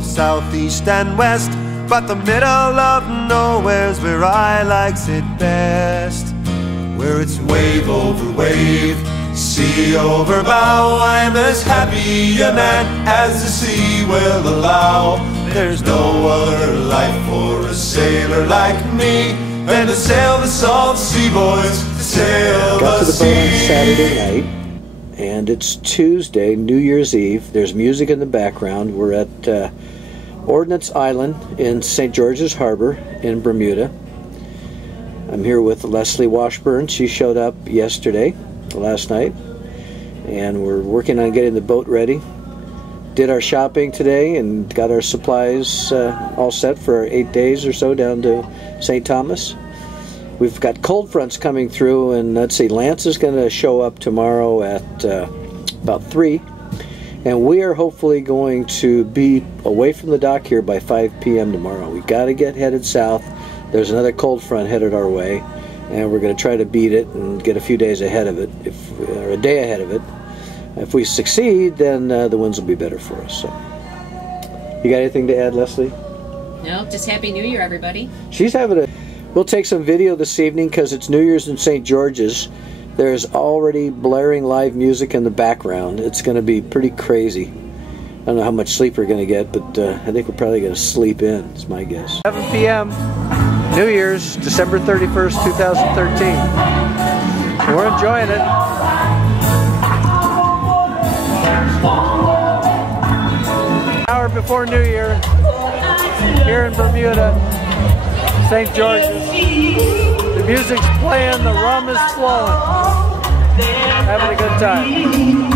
north, south, east and west, but the middle of nowhere's where I likes it best. Where it's wave over wave, sea over bow, I'm as happy a man as the sea will allow. There's no other life for a sailor like me than to sail the salt sea, boys, to sail the sea. Got to the boat on Saturday night, and it's Tuesday, New Year's Eve. There's music in the background. We're at Ordnance Island in St. George's Harbor in Bermuda. I'm here with Leslie Washburn. She showed up last night, and we're working on getting the boat ready. Did our shopping today and got our supplies all set for our 8 days or so down to St. Thomas. We've got cold fronts coming through, and let's see, Lance is going to show up tomorrow at about 3, and we are hopefully going to be away from the dock here by 5 p.m. tomorrow. We got to get headed south. There's another cold front headed our way, and we're going to try to beat it and get a few days ahead of it, or a day ahead of it. If we succeed, then the winds will be better for us. So, you got anything to add, Leslie? No, just Happy New Year, everybody. She's having a... We'll take some video this evening because it's New Year's in St. George's. There's already blaring live music in the background. It's going to be pretty crazy. I don't know how much sleep we're going to get, but I think we're probably going to sleep in, is my guess. 7 p.m. New Year's, December 31st, 2013. And we're enjoying it. An hour before New Year, here in Bermuda, St. George's. The music's playing, the rum is flowing. Having a good time.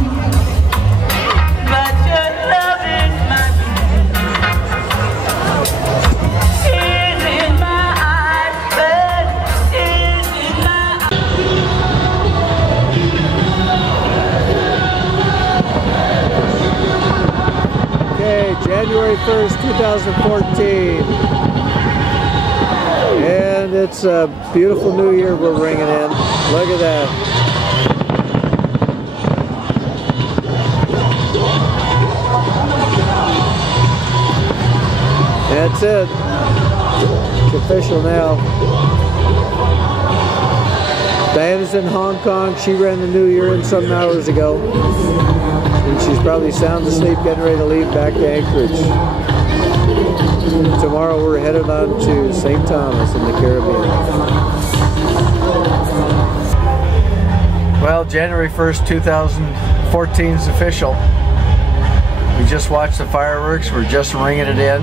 January 1st, 2014, and it's a beautiful new year we're ringing in. Look at that. That's it. It's official now. Diana's in Hong Kong. She ran the new year in some hours ago. And she's probably sound asleep, getting ready to leave back to Anchorage. Tomorrow we're headed on to St. Thomas in the Caribbean. Well, January 1st, 2014 is official. We just watched the fireworks. We're just ringing it in.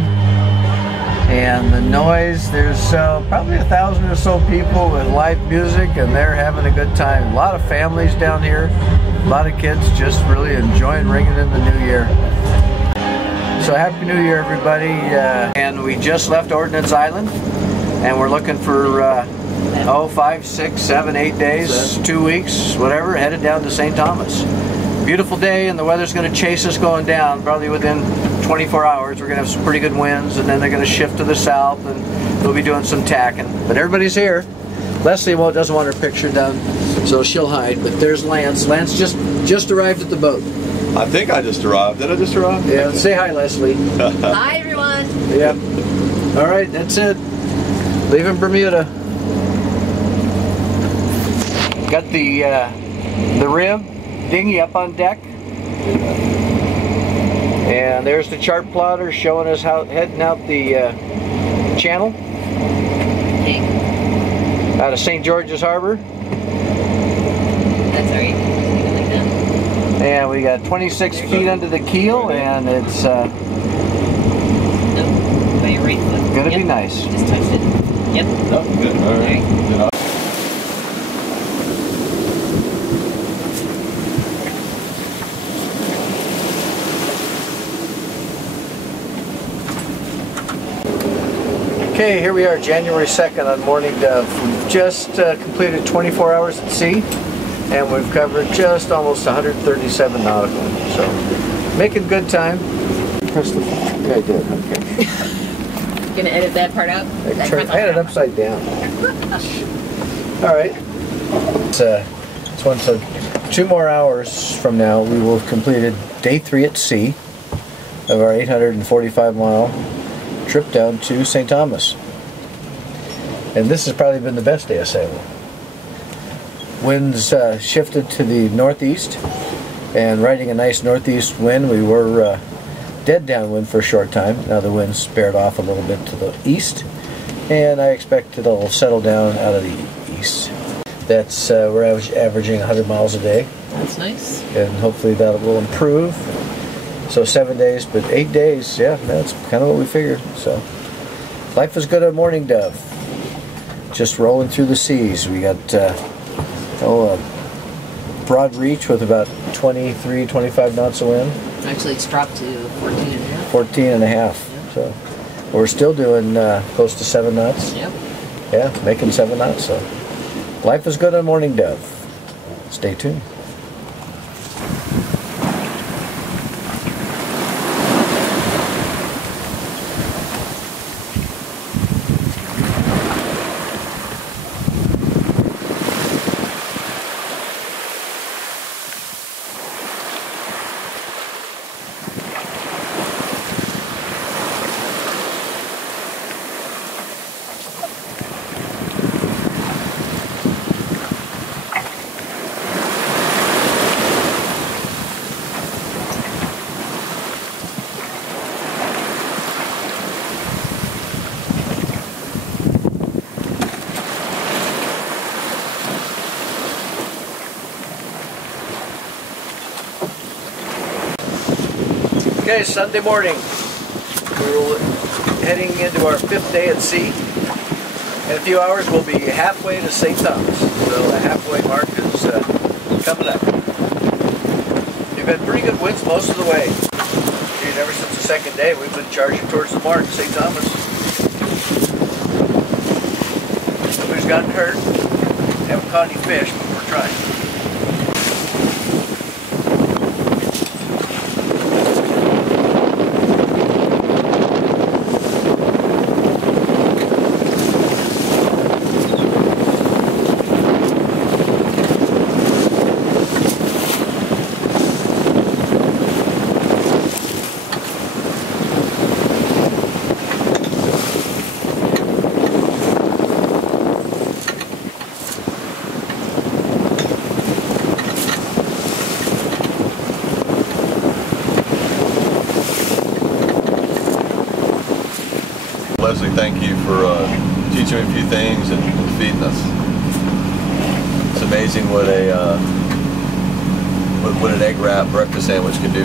And the noise, there's probably 1,000 or so people with live music, and they're having a good time. A lot of families down here. A lot of kids just really enjoying ringing in the new year. So Happy New Year, everybody. And we just left Ordnance Island, and we're looking for 5, 6, 7, 8 days, 2 weeks, whatever, headed down to St. Thomas. Beautiful day, and the weather's going to chase us going down. Probably within 24 hours we're going to have some pretty good winds, and then they're going to shift to the south, and we'll be doing some tacking. But everybody's here. Leslie doesn't want her picture done, so she'll hide. But there's Lance. Lance just arrived at the boat. I think I just arrived. Did I just arrive? Yeah. Say hi, Leslie. Hi, everyone. Yep. All right, that's it. Leaving Bermuda. Got the rib dinghy up on deck, and there's the chart plotter showing us how heading out the channel. Out of St. George's Harbor. That's alright. Like that. And we got 26 feet under the keel, and it's gonna be nice. Just touched it. Yep. Oh, good. All right. Okay, here we are, January 2nd on Morning Dove. We've just completed 24 hours at sea, and we've covered just almost 137 nautical. So, making good time. Press the... Yeah, I did. Okay. Gonna edit that part out? I had it upside down. All right. So 2 more hours from now, we will have completed day 3 at sea. of our 845-mile trip down to St. Thomas. And this has probably been the best day of sailing. Winds shifted to the northeast, and riding a nice northeast wind. We were dead downwind for a short time. Now the wind spared off a little bit to the east, and I expect it'll settle down out of the east. That's we're averaging 100 miles a day. That's nice. And hopefully that will improve. So 7 days, but 8 days, yeah, that's kind of what we figured. So life is good at Morning Dove. Just rolling through the seas. We got a broad reach with about 23, 25 knots of wind. Actually, it's dropped to 14 and a half. 14 and a half. Yep. So we're still doing close to 7 knots. Yep. Yeah, making 7 knots. So life is good on Morning Dove. Stay tuned. Okay, Sunday morning. We're heading into our 5th day at sea. In a few hours we'll be halfway to St. Thomas. So the halfway mark is coming up. We've had pretty good winds most of the way. Dude, ever since the 2nd day we've been charging towards the mark, St. Thomas. Nobody's gotten hurt. Haven't caught any fish, but we're trying. Leslie, thank you for teaching me a few things and feeding us. It's amazing what an egg wrap breakfast sandwich can do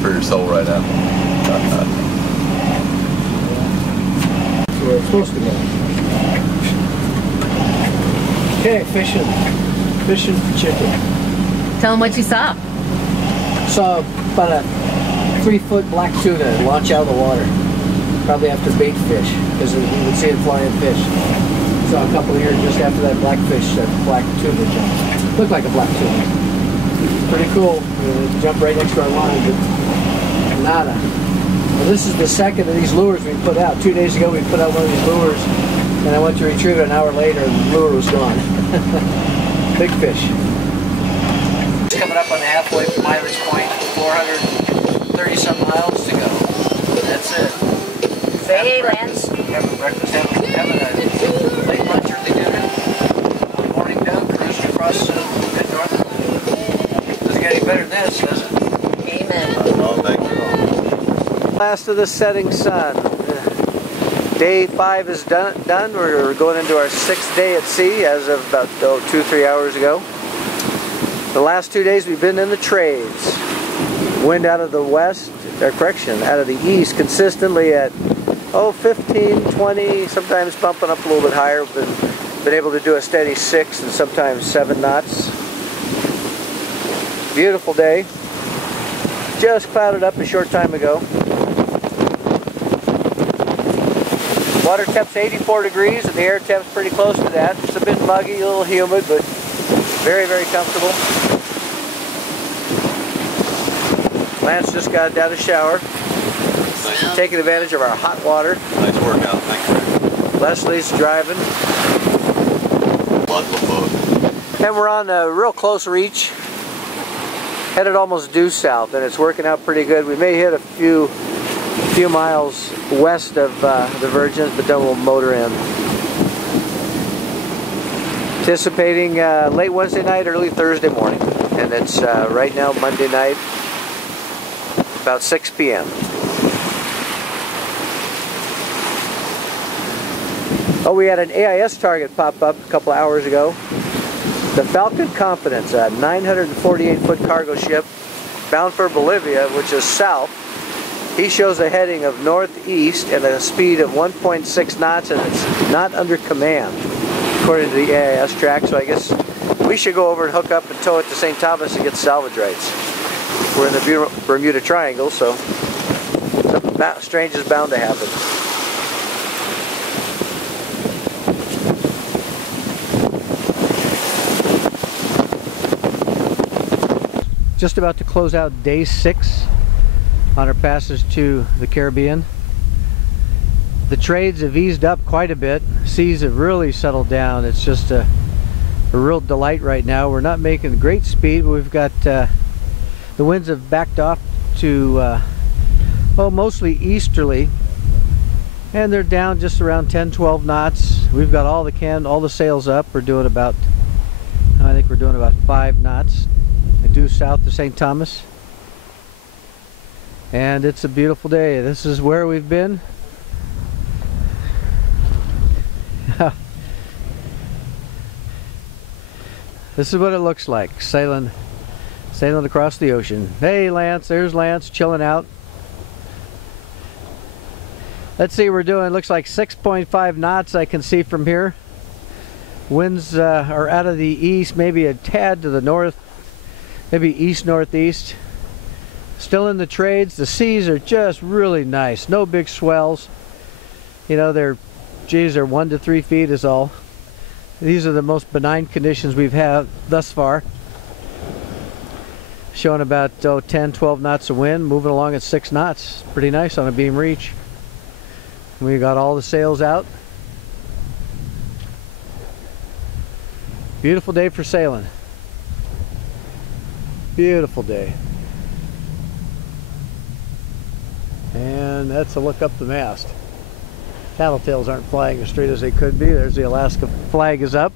for your soul right now. That's where it's supposed to go. Okay, fishing for chicken. Tell them what you saw. Saw about a 3-foot black tuna launch out of the water. Probably after bait fish, because you would see it flying fish. Saw a couple here just after that black fish, that black tuna jump. Looked like a black tuna. Pretty cool. It jumped right next to our line, but nada. Well, this is the second of these lures we put out. 2 days ago we put out one of these lures, and I went to retrieve it an hour later, and the lure was gone. Big fish. Coming up on the halfway from Iris Point, 430 some miles to go. That's it. Say hey, Lance. Having breakfast, having a late lunch, early dinner. Morning Dove, cruising across mid-north. Doesn't get any better than this, does it? Amen. Oh, thank you. Last of the setting sun. Day 5 is done. We're going into our 6th day at sea as of about 2-3 hours ago. The last 2 days we've been in the trades. Wind out of the west, out of the east, consistently at 15, 20, sometimes bumping up a little bit higher. Been able to do a steady 6 and sometimes 7 knots. Beautiful day. Just clouded up a short time ago. Water temp's 84 degrees and the air temp's pretty close to that. It's a bit muggy, a little humid, but very, very comfortable. Lance just got out of the shower. Nice. Taking advantage of our hot water. Nice workout, thank you. Leslie's driving. Love the boat. And we're on a real close reach. headed almost due south, and it's working out pretty good. We may hit a few miles west of the Virgins, but then we'll motor in. Anticipating late Wednesday night, early Thursday morning, and it's right now Monday night, about 6 p.m. Oh, we had an AIS target pop up a couple hours ago. The Falcon Confidence, a 948-foot cargo ship bound for Bolivia, which is south. He shows a heading of northeast and a speed of 1.6 knots, and it's not under command, according to the AIS track. So I guess we should go over and hook up and tow it to St. Thomas and get salvage rights. We're in the Bermuda Triangle, so something strange is bound to happen. Just about to close out day 6 on our passage to the Caribbean. The trades have eased up quite a bit. Seas have really settled down. It's just a real delight right now. We're not making great speed, but we've got the winds have backed off to mostly easterly, and they're down just around 10-12 knots. We've got all the sails up. We're doing about, I think we're doing about 5 knots due south to St. Thomas, and it's a beautiful day. This is where we've been. This is what it looks like sailing across the ocean. Hey Lance, there's Lance chilling out. Let's see, we're doing, looks like 6.5 knots I can see from here. Winds are out of the east, maybe a tad to the north, maybe east-northeast. Still in the trades. The seas are just really nice. No big swells. You know, they're 1 to 3 feet is all. These are the most benign conditions we've had thus far. Showing about 10-12 knots of wind, moving along at 6 knots. Pretty nice on a beam reach. We got all the sails out. Beautiful day for sailing. Beautiful day. And that's a look up the mast. Tattletales aren't flying as straight as they could be. There's the Alaska flag is up.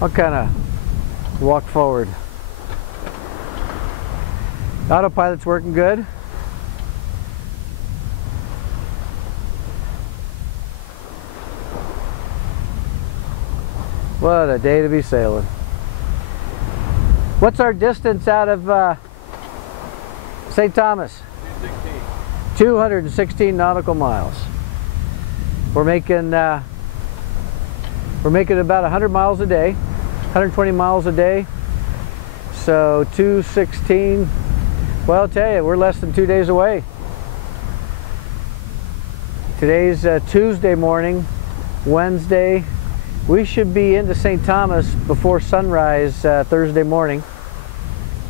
I'll kind of walk forward. Autopilot's working good. What a day to be sailing. What's our distance out of St. Thomas? 216 nautical miles. We're making about 100 miles a day, 120 miles a day. So 216. Well, I'll tell you, we're less than 2 days away. Today's Tuesday morning, Wednesday. We should be into St. Thomas before sunrise Thursday morning.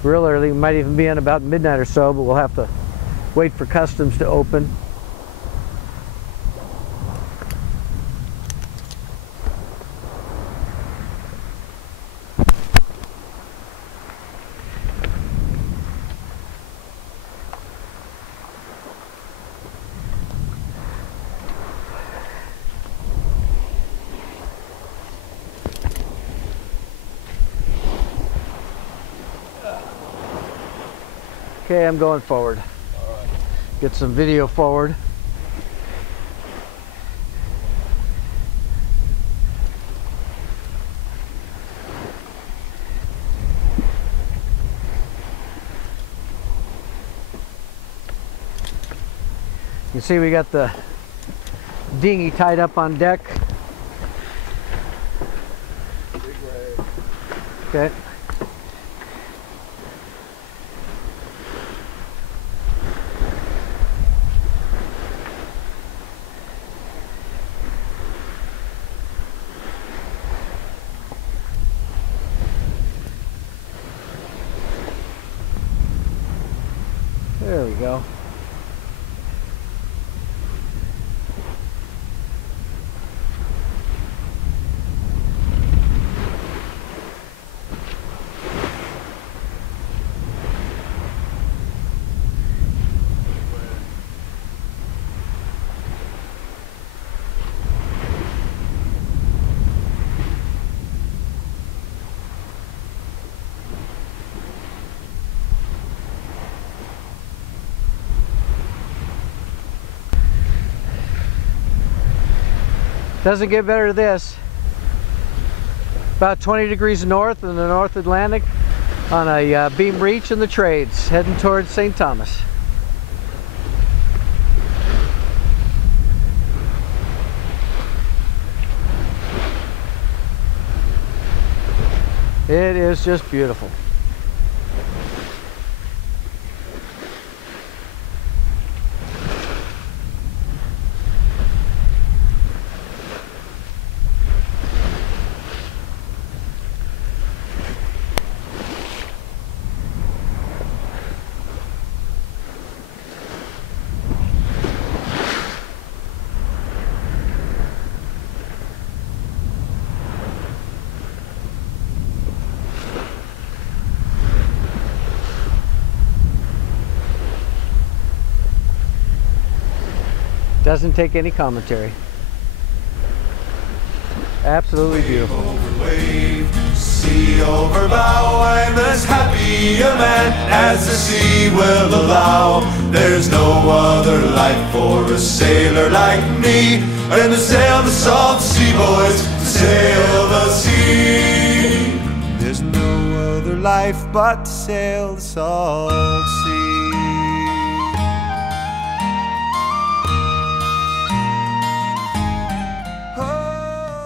Real early. We might even be in about midnight or so, but we'll have to wait for customs to open. Okay, I'm going forward. All right. Get some video forward. You can see we got the dinghy tied up on deck. Big wave. Okay. go. Doesn't get better than this. About 20 degrees north in the North Atlantic on a beam reach in the trades, heading towards St. Thomas. It is just beautiful. Doesn't take any commentary. Absolutely beautiful. Over wave, sea over bow, I'm as happy a man as the sea will allow. There's no other life for a sailor like me than to sail the salt sea, boys, to sail the sea. There's no other life but to sail the salt sea.